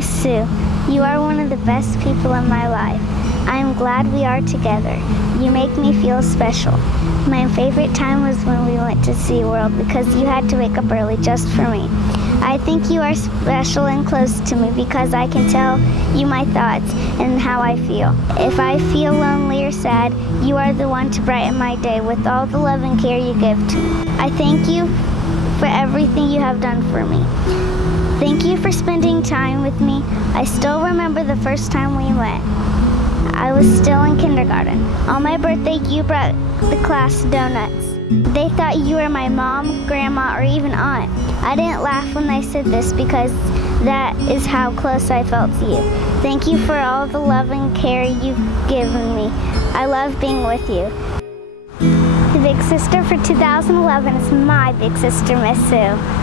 Miss Sue, you are one of the best people in my life. I am glad we are together. You make me feel special. My favorite time was when we went to SeaWorld because you had to wake up early just for me. I think you are special and close to me because I can tell you my thoughts and how I feel. If I feel lonely or sad, you are the one to brighten my day with all the love and care you give to me. I thank you for everything you have done for me. Thank you for spending time with me. I still remember the first time we met. I was still in kindergarten. On my birthday, you brought the class donuts. They thought you were my mom, grandma, or even aunt. I didn't laugh when I said this because that is how close I felt to you. Thank you for all the love and care you've given me. I love being with you. The Big Sister for 2011 is my big sister, Miss Sue.